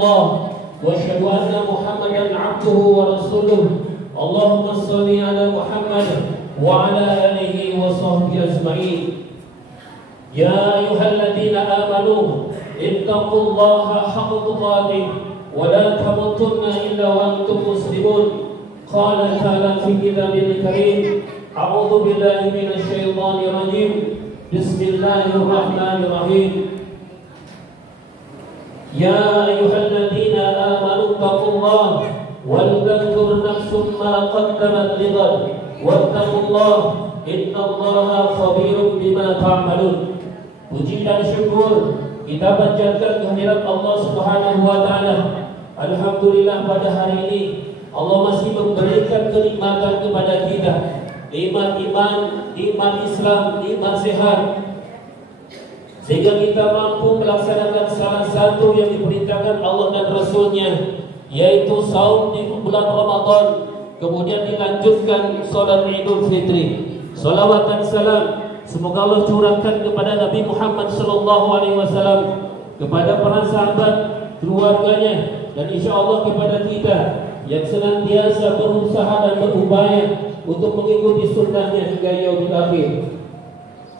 الله واشهد ان محمدا عبده ورسوله اللهم صل على محمد وعلى اله وصحبه اجمعين يا ايها الذين امنوا اتقوا الله حق تقاته ولا تموتن الا وانتم مسلمون قال تعالى في كتابه الكريم اعوذ بالله من الشيطان الرجيم بسم الله الرحمن الرحيم يا أيها الذين آمنوا اتقوا الله ولتنظر نفس ما قدمت لغد واتقوا الله إن الله خبير بما تعملون. Puji dan syukur kita panjatkan kehadirat Allah Subhanahu wa taala. Alhamdulillah pada hari ini Allah masih memberikan kenikmatan kepada kita. Nikmat iman, nikmat Islam, nikmat sehat, sehingga kita mampu melaksanakan salah satu yang diperintahkan Allah dan Rasulnya, yaitu saum di bulan Ramadan, kemudian dilanjutkan salat Idul Fitri. Salawat dan salam semoga Allah curahkan kepada Nabi Muhammad SAW, kepada para sahabat, keluarganya, dan insya Allah kepada kita yang senantiasa berusaha dan berupaya untuk mengikuti sunnahnya hingga yaumil akhir.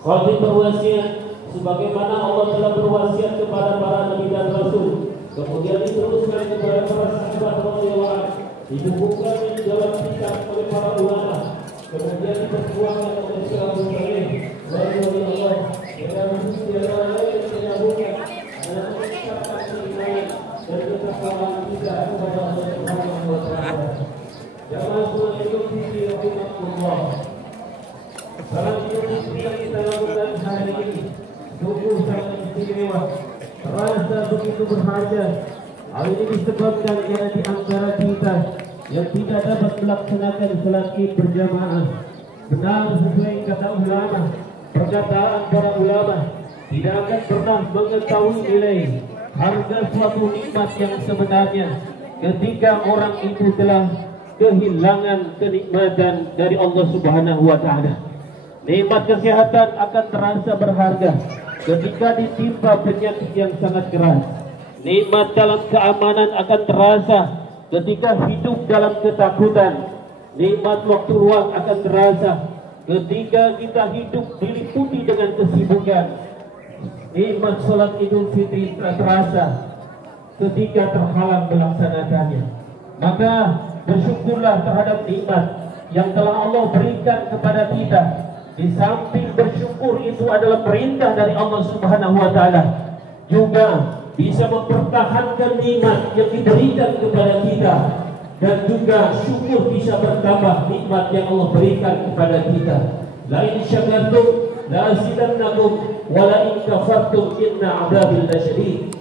Khatib berwasiat sebagaimana Allah telah berwasiat kepada para nabi dan rasul, kemudian diteruskan kepada para sahabat radhiyallahu anhum, didukungkan dan dijalankan oleh para ulama, kemudian diperjuangkan oleh salafus saleh radhiyallahu dengan tiada lain menyambungkan dan mengucapkan keimanan dan ketakwaan kita kepada Allah Subhanahu wa taala. Jamaah sekalian yang rahimahullah, salam yang kita lakukan hari ini sungguh sangat istimewa, terasa begitu berharga. Hal ini disebabkan karena di antara kita yang tidak dapat melaksanakan salat Id berjamaah. Benar sesuai kata ulama, perkataan para ulama, tidak akan pernah mengetahui nilai harga suatu nikmat yang sebenarnya ketika orang itu telah kehilangan kenikmatan dari Allah Subhanahu wa taala. Nikmat kesehatan akan terasa berharga ketika ditimpa penyakit yang sangat keras. Nikmat dalam keamanan akan terasa ketika hidup dalam ketakutan. Nikmat waktu luang akan terasa ketika kita hidup diliputi dengan kesibukan. Nikmat salat Idul Fitri terasa ketika terhalang melaksanakannya. Maka bersyukurlah terhadap nikmat yang telah Allah berikan kepada kita. Di samping bersyukur itu adalah perintah dari Allah Subhanahu wa taala, juga bisa mempertahankan nikmat yang diberikan kepada kita, dan juga syukur bisa bertambah nikmat yang Allah berikan kepada kita. La in syakartum la azidannakum wa la in kafartum inna 'adzabi lasyadid.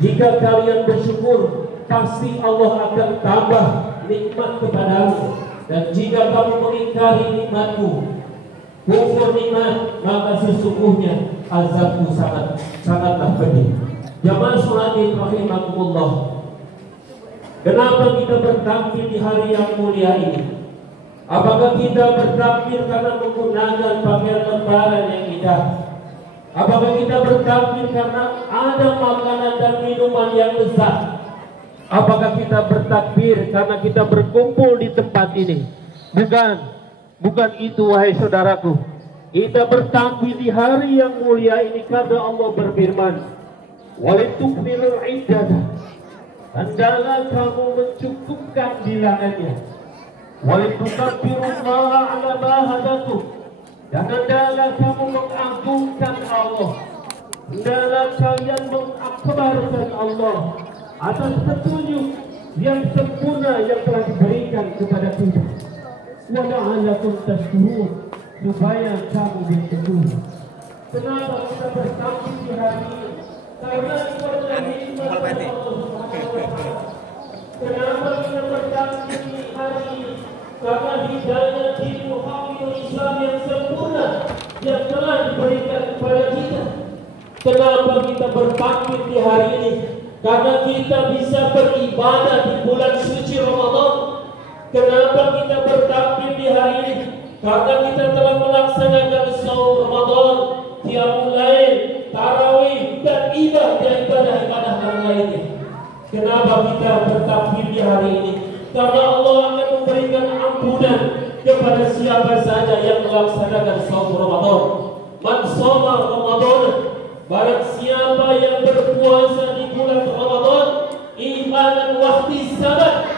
Jika kalian bersyukur, pasti Allah akan tambah nikmat kepadamu, dan jika kamu mengingkari nikmatku, kufur nikmat, maka sesungguhnya azabku sangatlah pedih. Jamaah sholatin rahimakumullah, kenapa kita bertakbir di hari yang mulia ini? Apakah kita bertakbir karena menggunakan pakaian lebaran yang indah? Apakah kita bertakbir karena ada makanan dan minuman yang lezat? Apakah kita bertakbir karena kita berkumpul di tempat ini? Bukan itu, wahai saudaraku. Kita bertakbir di hari yang mulia ini karena Allah berfirman, "Walitukmilul iddah." Hendaklah kamu mencukupkan bilangannya. "Walitukabbirullaha 'ala ma hadakum." Dan hendaklah kamu mengagungkan Allah. Hendaklah kalian mengakbarkan Allah atas petunjuk yang sempurna yang telah diberikan kepada kita. Wala'alakum tashkurun, supaya kamu bersyukur. Kenapa kita bertakbir di hari ini? Karena itu adalah nikmat Allah Subhanahu wa taala. Kenapa kita bertakbir di hari ini? Karena hidayah dinul haqul Islam yang sempurna yang telah diberikan kepada kita. Kenapa kita bertakbir di hari ini? Karena kita bisa beribadah di bulan suci Ramadan. Kenapa kita bertakbir di hari ini? Karena kita telah melaksanakan saum Ramadan, qiyamul lail, tarawih, dan ibadah yang lainnya. Kenapa kita bertakbir di hari ini? Karena Allah akan memberikan ampunan kepada siapa saja yang melaksanakan saum Ramadan. Man shoma Ramadan, barang siapa yang berpuasa di bulan Ramadan imanan wa ihtisaban,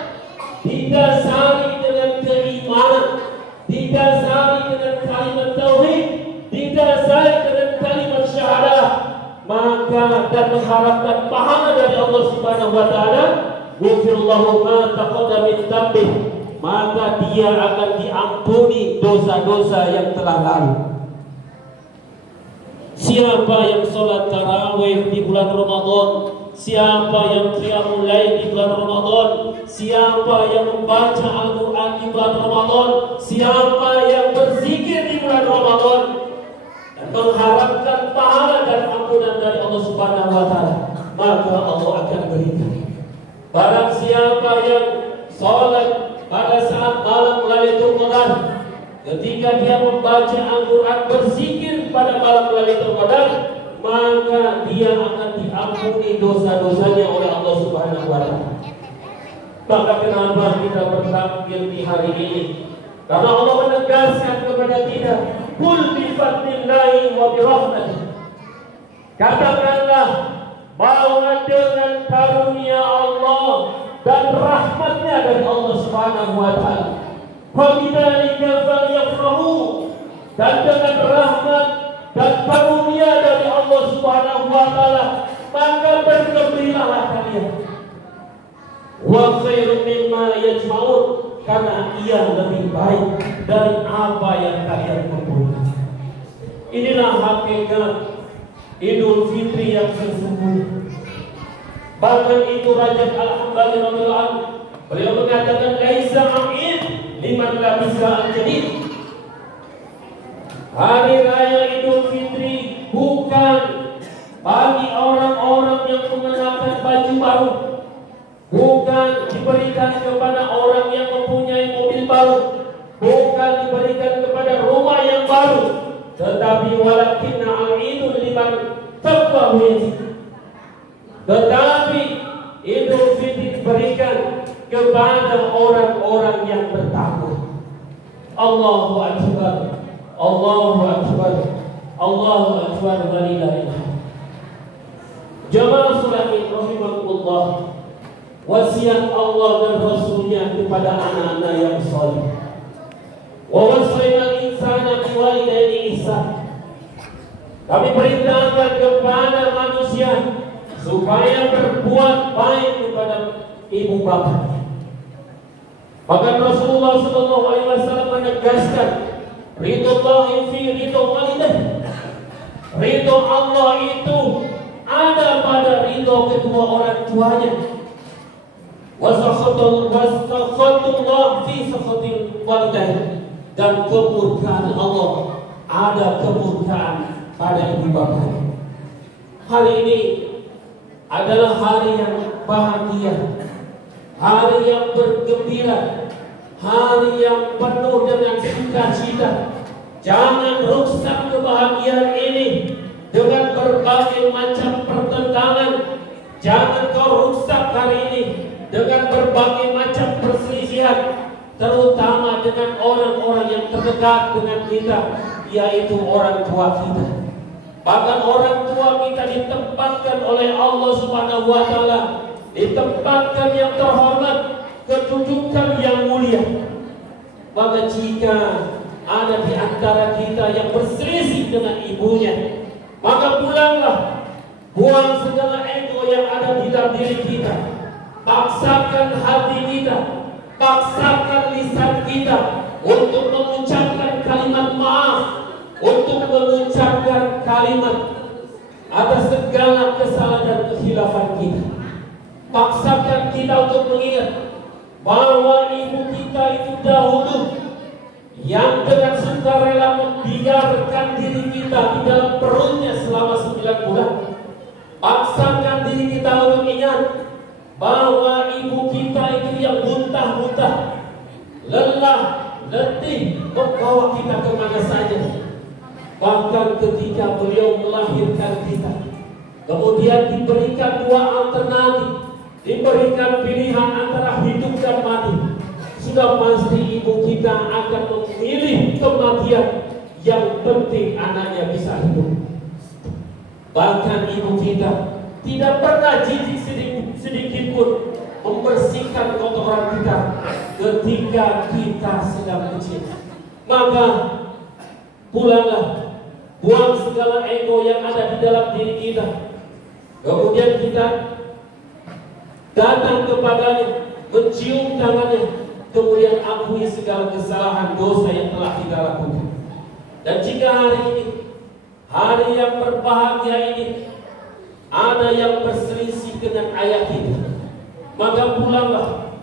didasari dengan keimanan, didasari dengan kalimat tauhid, didasari dengan kalimat syahadah, maka dan mengharapkan pahala dari Allah Subhanahu wa taala, ghufirallahu ma taqaddama min dzambih, maka dia akan diampuni dosa-dosa yang telah lalu. Siapa yang sholat tarawih di bulan Ramadan, siapa yang qiyamul lail di bulan Ramadan, siapa yang membaca Al-Quran di bulan Ramadan, siapa yang berzikir di bulan Ramadan dan mengharapkan pahala dan ampunan dari Allah Subhanahu wa taala, maka Allah akan berikan. Barang siapa yang sholat pada saat malam Lailatul Qadar, ketika dia membaca Al-Quran, berzikir pada malam Lailatul Qadar, maka dia akan diampuni dosa-dosanya oleh Allah Subhanahu wa taala. Maka kenapa kita bertakbir di hari ini? Karena Allah menegaskan kepada kita, "Qul bi fadlillahi wa bi rahmatih." Katakanlah bahwa dengan karunia Allah dan rahmatnya dari Allah Subhanahu wa taala, "Fabidzalika falyafrahu." Dan dengan rahmat dan karunia dari Allah Subhanahu wa taala, maka bergembiralah kalian. Wa khairum mimma yajma'un, karena ia lebih baik dari apa yang kalian kumpulkan. Inilah hakikat Idul Fitri yang sesungguhnya. Bahkan itu Rajab Al-Hambali radhiyallahu anhu, beliau mengatakan, "Laisa a'id liman la bisa al-jadid." Hari raya Idul Fitri bukan bagi orang-orang yang mengenakan baju baru, bukan diberikan kepada orang yang mempunyai mobil baru, bukan diberikan kepada rumah yang baru, tetapi walakinna al-idul liman taqwa yazid. Tetapi Idul Fitri diberikan kepada orang-orang yang bertakwa. Allahu akbar, Allahu akbar, Allahu akbar, walillahil hamd. Jamaah sulamin rahimakumullah, wasiat Allah dan Rasulnya kepada anak-anak yang saleh. Wa wasaina insana biwalidayni ihsan. Kami perintahkan kepada manusia supaya berbuat baik kepada ibu bapa. Bahkan Rasulullah sallallahu alaihi wasallam menegaskan, ridhollahi fi ridho walidain. Ridho Allah itu ada pada ridho kedua orang tuanya. Wasakhatullah fi sakhatil walidain. Dan kemurkaan Allah ada kemurkaan pada ibu bapa. Hari ini adalah hari yang bahagia, hari yang bergembira, hari yang penuh dengan sukacita. Jangan rusak kebahagiaan ini dengan berbagai macam pertentangan. Jangan kau rusak hari ini dengan berbagai macam perselisihan, terutama dengan orang-orang yang terdekat dengan kita, yaitu orang tua kita. Bahkan orang tua kita ditempatkan oleh Allah Subhanahu wa taala, ditempatkan yang terhormat, kedudukan yang mulia. Maka jika ada di antara kita yang berselisih dengan ibunya, maka pulanglah, buang segala ego yang ada di dalam diri kita, paksakan hati kita, paksakan lisan kita untuk mengucapkan kalimat maaf, untuk mengucapkan kalimat atas segala kesalahan dan kekhilafan kita. Paksakan kita untuk mengingat bahwa ibu kita itu dahulu yang dengan sukarela membiarkan diri kita di dalam perutnya selama 9 bulan. Paksakan diri kita untuk ingat bahwa ibu kita itu yang muntah-muntah, lelah, letih, membawa kita kemana saja. Bahkan ketika beliau melahirkan kita, kemudian diberikan 2 alternatif. diberikan pilihan antara hidup dan mati, sudah pasti ibu kita akan memilih kematian. Yang penting anaknya bisa hidup. Bahkan ibu kita tidak pernah jijik sedikit pun membersihkan kotoran kita ketika kita sedang kecil. Maka pulanglah, buang segala ego yang ada di dalam diri kita. Kemudian kita datang kepadanya, mencium tangannya, kemudian akui segala kesalahan dosa yang telah kita lakukan. Dan jika hari ini, hari yang berbahagia ini, ada yang berselisih dengan ayah kita, maka pulanglah,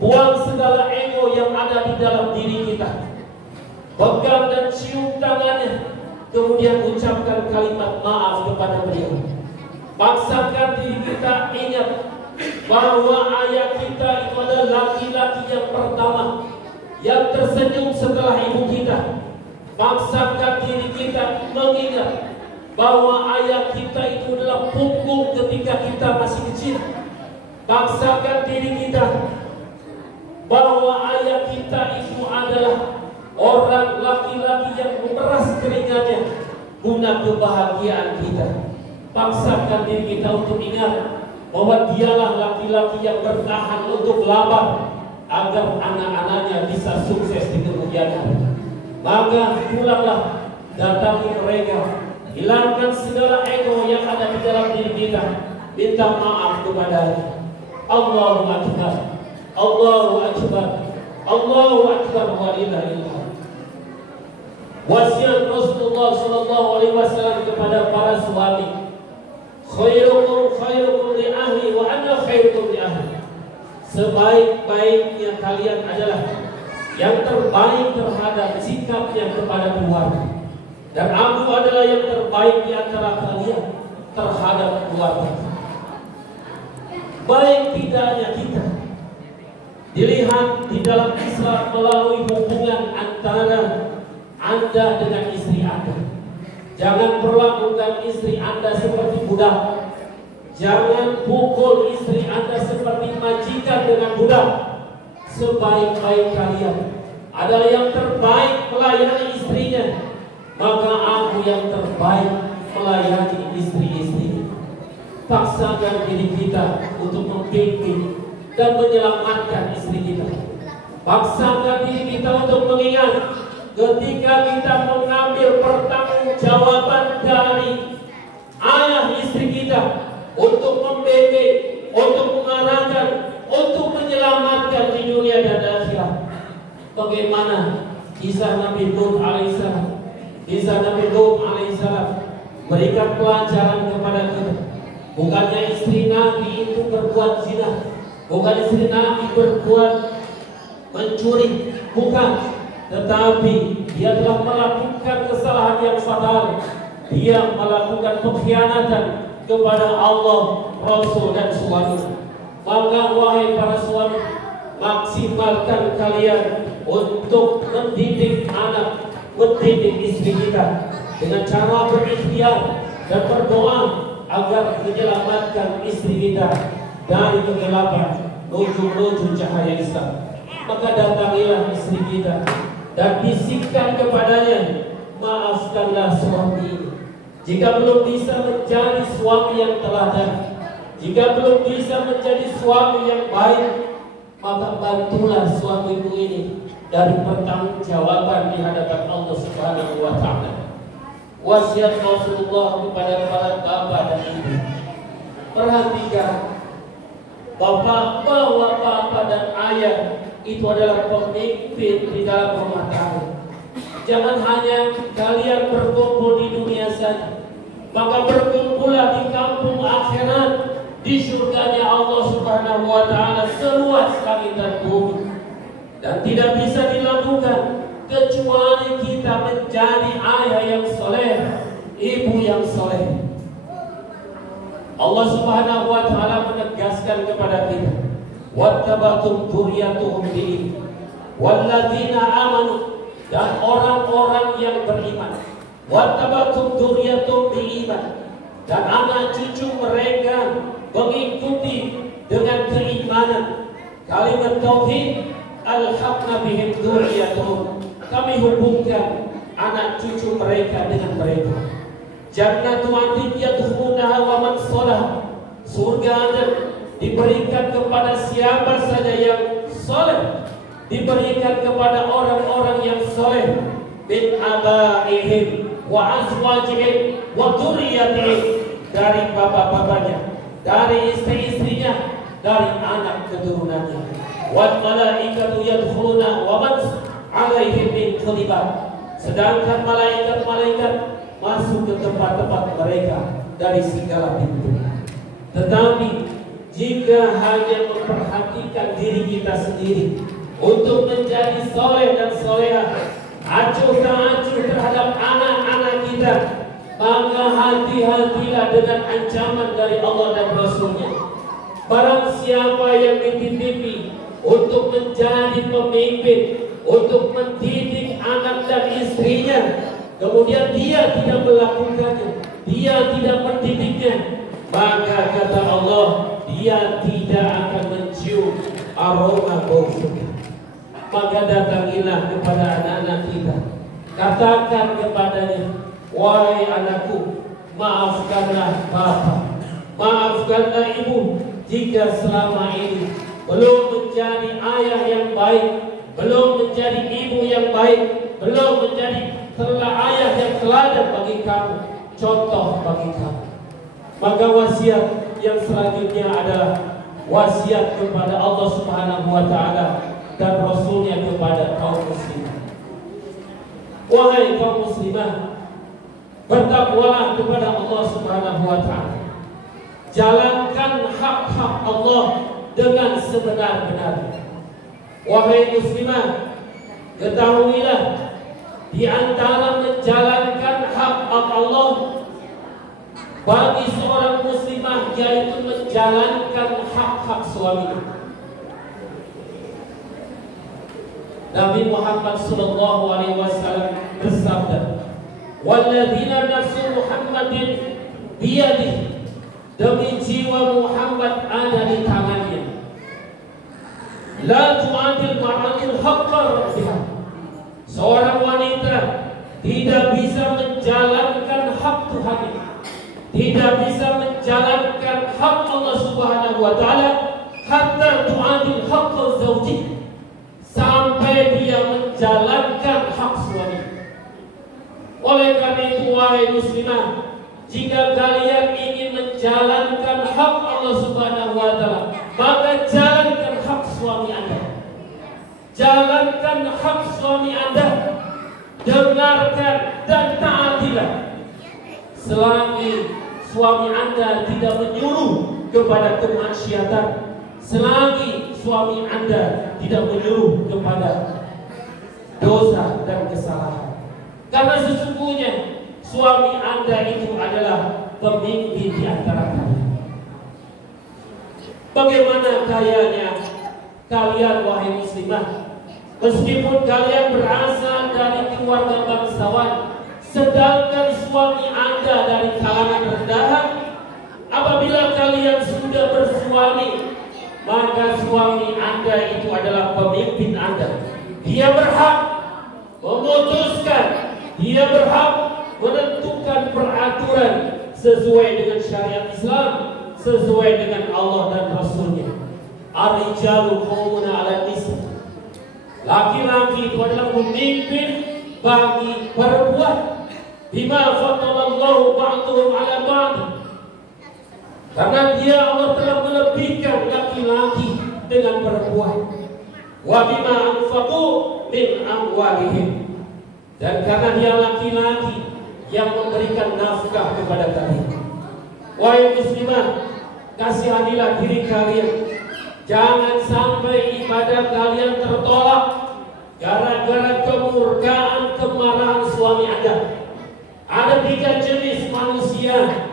buang segala ego yang ada di dalam diri kita, pegang dan cium tangannya, kemudian ucapkan kalimat maaf kepada beliau. Paksakan diri kita ingat bahwa ayah kita itu adalah laki-laki yang pertama yang tersenyum setelah ibu kita. Paksakan diri kita mengingat bahwa ayah kita itu adalah punggung ketika kita masih kecil. Paksakan diri kita bahwa ayah kita itu adalah orang laki-laki yang memeras keringatnya guna kebahagiaan kita. Paksakan diri kita untuk ingat bahwa dialah laki-laki yang bertahan untuk lapar agar anak-anaknya bisa sukses di kemudian hari. Maka pulanglah, datangi mereka, hilangkan segala ego yang ada di dalam diri kita, minta maaf kepada Allahu Akbar, Allahu Akbar, Allahu Akbar, walillahillah. Wasiat Rasulullah sallallahu alaihi wasallam kepada para suami, khairukum khairukum li ahli wa ana khairukum li ahli. Sebaik-baiknya kalian adalah yang terbaik terhadap sikapnya kepada keluarga, dan aku adalah yang terbaik di antara kalian terhadap keluarga. Baik tidaknya kita dilihat di dalam Islam melalui hubungan antara Anda dengan istri Anda. Jangan perlakukan istri Anda seperti budak. Jangan pukul istri Anda seperti majikan dengan budak. Sebaik-baik kalian adalah yang terbaik melayani istrinya, maka aku yang terbaik melayani istri-istri. Paksakan diri kita untuk membimbing dan menyelamatkan istri kita. Paksakan diri kita untuk mengingat ketika kita mengambil pertanggungjawaban dari ayah istri kita untuk membimbing, untuk mengarahkan, untuk menyelamatkan di dunia dan akhirat. Bagaimana kisah Nabi Lut alaihissalam? Kisah Nabi Lut alaihissalam berikan pelajaran kepada kita. Bukannya istri Nabi itu berbuat zina, bukan istri Nabi berbuat mencuri, bukan, tetapi dia telah melakukan kesalahan yang fatal. Dia melakukan pengkhianatan kepada Allah, Rasul dan suami. Maka wahai para suami, maksimalkan kalian untuk mendidik anak, mendidik istri kita dengan cara berikhtiar dan berdoa agar menyelamatkan istri kita dari kegelapan menuju cahaya Islam. Maka datangilah istri kita dan bisikkan kepadanya, maafkanlah suami ini. Jika belum bisa menjadi suami yang teladan, jika belum bisa menjadi suami yang baik, maka bantulah suamimu ini dari pertanggungjawaban di hadapan Allah Subhanahu wa Ta'ala. Wasiat Rasulullah kepada para bapak dan ibu, perhatikan bahwa bapak dan ayah itu adalah pemimpin di dalam rumah tangga. Jangan hanya kalian berkumpul di dunia saja, maka berkumpullah di kampung akhirat, di surganya Allah Subhanahu wa Ta'ala seluas langit dan bumi. Dan tidak bisa dilakukan kecuali kita menjadi ayah yang soleh, ibu yang soleh. Allah Subhanahu wa Ta'ala menegaskan kepada kita, wattabatum dzurriyyatuhum biiman walladzina amanu, dan orang-orang yang beriman, wattabatum dzurriyyatuhum biiman, dan anak cucu mereka mengikuti dengan keimanan kalimat tauhid, alhaqna bihim dzurriyyatahum, kami hubungkan anak cucu mereka dengan mereka. Jannatu adnin yadkhulunaha wa man shalah, surga Aden diberikan kepada siapa saja yang saleh, diberikan kepada orang-orang yang saleh, min abaihim wa azwajihim wa dzurriyyatihim, dari bapak-bapaknya, dari istri-istrinya, dari anak keturunannya. Wal malaikatu yadkhuluna wa man alaihim min qalibat, sedangkan malaikat-malaikat masuk ke tempat-tempat mereka dari segala pintu. Tetapi jika hanya memperhatikan diri kita sendiri untuk menjadi soleh dan solehah, acuh tak acuh terhadap anak-anak kita, maka hati-hatilah dengan ancaman dari Allah dan Rasulnya. Barang siapa yang dititipi untuk menjadi pemimpin, untuk mendidik anak dan istrinya, kemudian dia tidak melakukannya, dia tidak mendidiknya, maka kata Allah, dia tidak akan mencium aroma bau surga. Maka datangilah kepada anak-anak kita, katakan kepadanya, wahai anakku, maafkanlah bapak, maafkanlah ibu, jika selama ini belum menjadi ayah yang baik, belum menjadi ibu yang baik, belum menjadi ayah yang teladan bagi kamu, contoh bagi kamu. Maka wasiat yang selanjutnya adalah wasiat kepada Allah Subhanahu wa Ta'ala dan Rasulnya kepada kaum muslimah. Wahai kaum muslimah, bertakwalah kepada Allah Subhanahu wa Ta'ala. Jalankan hak-hak Allah dengan sebenar-benarnya. Wahai muslimah, ketahuilah, di antara menjalankan hak-hak Allah bagi seorang muslimah, yaitu menjalankan hak-hak suaminya. Nabi Muhammad sallallahu alaihi wasallam bersabda, "Walladzina nafsu Muhammadin biyadihi," demi jiwa Muhammad ada di tangannya, la tu'adil ma'adil haqqa rabbiha, seorang wanita tidak bisa menjalankan hak Tuhannya, tidak bisa menjalankan hak Allah Subhanahu wa Ta'ala, hatta tu'adil haqqa zawji, sampai dia menjalankan hak suami. Oleh karena itu, wahai muslimah, jika kalian ingin menjalankan hak Allah Subhanahu wa Ta'ala, maka jalankan hak suami Anda. Jalankan hak suami Anda, dengarkan dan taatilah. Selagi suami Anda tidak menyuruh kepada kemaksiatan, selagi suami Anda tidak menyuruh kepada dosa dan kesalahan. Karena sesungguhnya suami Anda itu adalah pemimpin di antara kalian. Bagaimana kayanya kalian, wahai muslimah, meskipun kalian berasal dari keluarga bangsawan, sedangkan suami Anda dari kalangan rendahan, apabila kalian sudah bersuami, maka suami Anda itu adalah pemimpin Anda. Dia berhak memutuskan, dia berhak menentukan peraturan sesuai dengan syariat Islam, sesuai dengan Allah dan Rasulnya. Ar-rijalu qawwamuna 'ala nisa, laki-laki itu adalah pemimpin bagi perempuan. Bima faddalallahu ba'dhum 'ala ba'd, karena dia Allah telah melebihkan laki-laki dengan perempuan. Wa bima anfaqu min amwalihim, dan karena dia laki-laki yang memberikan nafkah kepada kalian. Wahai muslimah, kasihanilah diri kalian. Jangan sampai ibadah kalian tertolak gara-gara kemurkaan, kemarahan suami Anda. Ada 3 jenis manusia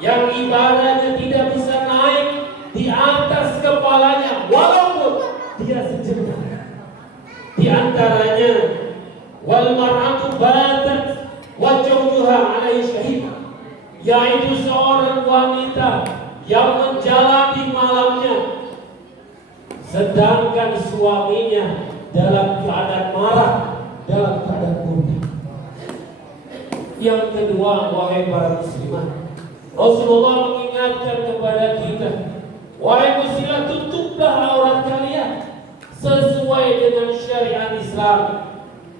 yang ibadahnya tidak bisa naik di atas kepalanya walaupun dia sejenak. Di antaranya, wal mar'atu batat wa zawjuha 'alaihi syahid, yaitu seorang wanita yang menjalani sedangkan suaminya dalam keadaan marah, dalam keadaan murka. Yang kedua, wahai para muslimah, Rasulullah mengingatkan kepada kita, wahai muslimah, tutuplah aurat kalian sesuai dengan syariat Islam.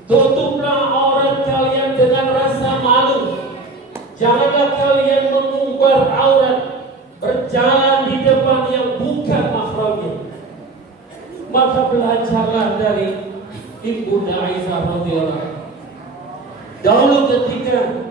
Tutuplah aurat kalian dengan rasa malu. Janganlah kalian mengumbar aurat, berjalan di depan yang bukan mahramnya. Maka belajarlah dari Ibunda Aisyah radhiyallahu anha. Dahulu ketika